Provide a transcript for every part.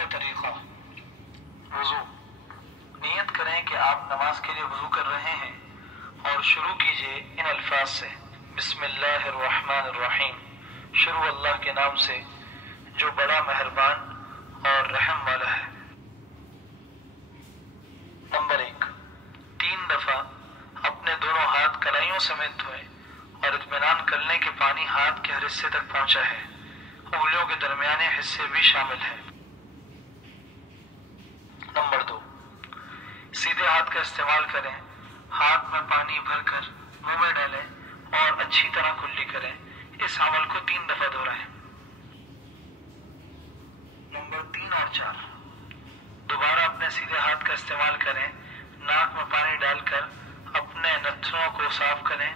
کا طریقہ وضو۔ نیت کریں کہ آپ نماز کے لیے وضو کر رہے ہیں اور شروع کیجئے ان الفاظ سے: بسم اللہ الرحمن الرحیم، شروع اللہ کے نام سے جو بڑا مہربان اور رحم والا ہے۔ نمبر 1، 3 دفعہ اپنے دونوں ہاتھ کلائیوں سمیت دھوئیں اور اطمینان کر لیں کہ پانی ہاتھ کے ہر حصے تک پہنچا ہے، انگلیوں کے درمیانے حصے بھی شامل ہیں۔ نمبر 2، سیدھے ہاتھ کا استعمال کریں، ہاتھ میں پانی بھر کر منہ میں ڈالیں اور اچھی طرح کلی کریں۔ اس عمل کو 3 دفعہ دہرائیں۔ نمبر 3 اور 4، دوبارہ اپنے سیدھے ہاتھ کا استعمال کریں، ناک میں پانی ڈال کر اپنے نتھنوں کو صاف کریں،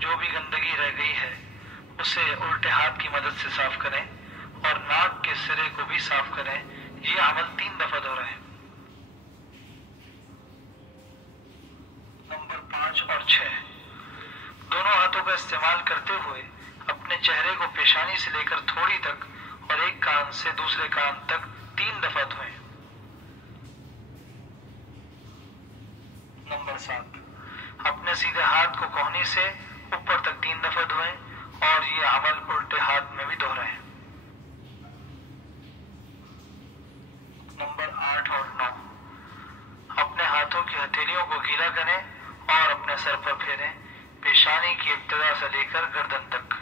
جو بھی گندگی رہ گئی ہے اسے الٹے ہاتھ کی مدد سے صاف کریں اور ناک کے سرے کو بھی صاف کریں۔ یہ عمل 3 دفعہ دہرائیں۔ نمبر 5 اور 6، دونوں ہاتھوں کا استعمال کرتے ہوئے اپنے چہرے کو پیشانی سے لے کر تھوڑی تک اور ایک کان سے دوسرے کان تک 3 دفعہ دھوئیں۔ نمبر 7، اپنے سیدھے ہاتھ کو کوہنی سے اوپر تک 3 دفعہ دھوئیں اور یہ عمل الٹے ہاتھ میں بھی دہرائیں۔ نمبر 8 اور 9، اپنے ہاتھوں کی ہتھیلیوں کو گیلا کریں اور اپنے سر پر پھیریں، پیشانی کی ابتدا سے لے کر گردن تک۔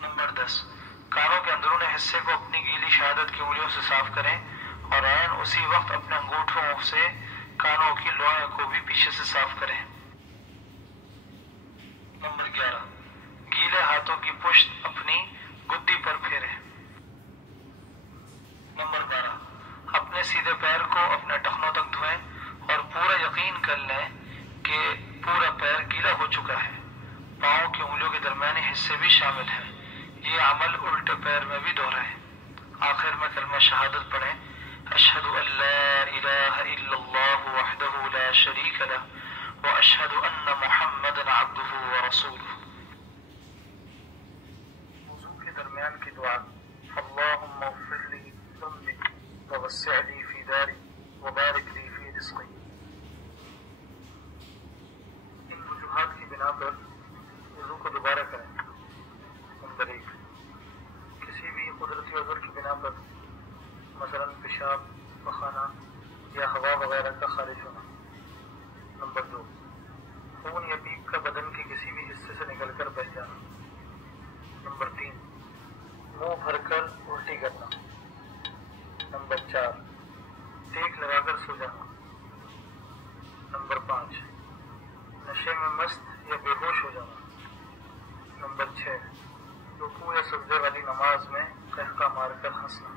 نمبر 10، کانوں کے اندرونی حصے کو اپنی گیلی شہادت کی انگلیوں سے صاف کریں اور عین اسی وقت اپنے انگوٹھوں سے کانوں کی لوئیں کو بھی پیچھے سے صاف کریں۔ نمبر 11، گیلے ہاتھوں کی پشت اپنی گدی پر پھیریں۔ نمبر 12، اپنے سیدھے پیر کو اپنے ٹخنوں تک دھوئیں اور پورا یقین کر لیں کہ پورا پیر گیلا ہو چکا ہے، پاؤں کی انگلیوں کے درمیانی حصے بھی شامل ہیں۔ یہ عمل الٹے پیر میں بھی دہرائیں۔ آخر میں کلمہ شہادت پڑھیں: اشہد ان لا الہ الا اللہ وحدہ لا شریک لہ واشہد ان محمدا عبدہ ورسولہ۔ وضو کے درمیان کی دعا: اللہم اغفر لی ذنبی ووسع لی فی داری وبارک لی فی رزقی۔ ان وجوہات کی بنا پر وضو کو دوبارہ کریں۔ نمبر 1، کسی بھی قدرتی عذر کی بنا پر مثلا پیشاب، پخانہ یا ہوا وغیرہ کا خارج ہونا۔ نمبر 2، خون یا پیپ کا بدن کے کسی بھی حصے سے نکل کر بہہ جانا۔ نمبر 3، منہ بھر کر الٹی کرنا۔ نمبر 4، ٹیک لگا کر سو جانا۔ نمبر 5، نشے میں مست یا بے ہوش ہو جانا۔ نمبر 6، رکوع یا سجدے والی نماز میں قہقہ مار کر ہنسنا۔